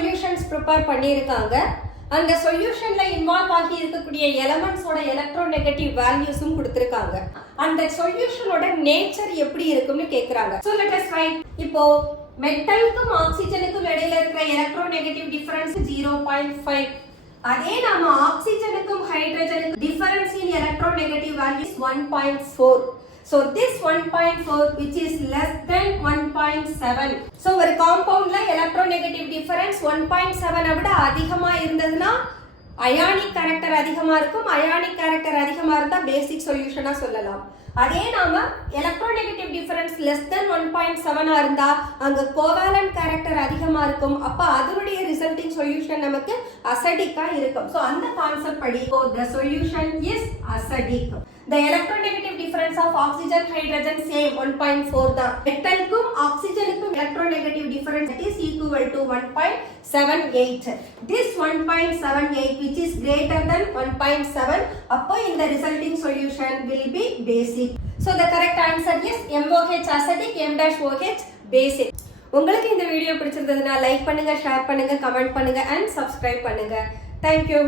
Solutions prepare பண்ணியிருக்காங்க. அந்த சொல்யூஷன்ல involve ஆகி இருக்கக்கூடிய எலமெண்ட்ஸோட எலக்ட்ரோநெகட்டிவ் வேல்யூஸும் கொடுத்திருக்காங்க. அந்த சொல்யூஷனோட நேச்சர் எப்படி இருக்கும்னு கேக்குறாங்க. So let us right. இப்போ மெட்டலுக்கும் ஆக்சிஜனுக்கும் இடையில இருக்கிற எலக்ட்ரோநெகட்டிவ் டிஃபரன்ஸ் 0.5. அதே நாம ஆக்சிஜனுக்கும் ஹைட்ரஜனுக்கும் difference in electronegative value is 1.4. So this 1.4 which is less than 1.7. So ஒரு காம்பவுண்ட்ல எலக்ட்ரோநெகட்டிவ் டிஃபரன்ஸ் 1.7 விட அதிகமா இருந்ததுன்னா அயானிக் கேரக்டர் அதிகமா இருக்கும். அயானிக் கேரக்டர் அதிகமா இருந்தா பேசிக் சொல்யூஷனா சொல்லலாம். அதே நாம எலக்ட்ரோநெகட்டிவ் டிஃபரன்ஸ் less than 1.7 இருந்தா அங்க கோவேலன்ட் கேரக்டர் அதிகமா இருக்கும். அப்ப அதனுடைய ரிசல்ட்டிங் சொல்யூஷன் நமக்கு அசிடிக்கா இருக்கும். சோ அந்த கான்செப்ட் படி the solution is acidic. The electronegative difference of oxygen hydrogen same 1.4 தான். மெட்டலுக்கும் ஆக்சிஜனுக்கும் electronegative difference is equal to 1.78. This 1.78 which is greater than 1.7 அப்போ இந்த resulting solution will be basic. So the correct answer is MOH acidic, M-OH basic. உங்களுக்கு இந்த video பிடிச்சிருந்ததுன்னா like பண்ணுங்க, share பண்ணுங்க, comment பண்ணுங்க and subscribe பண்ணுங்க. Thank you.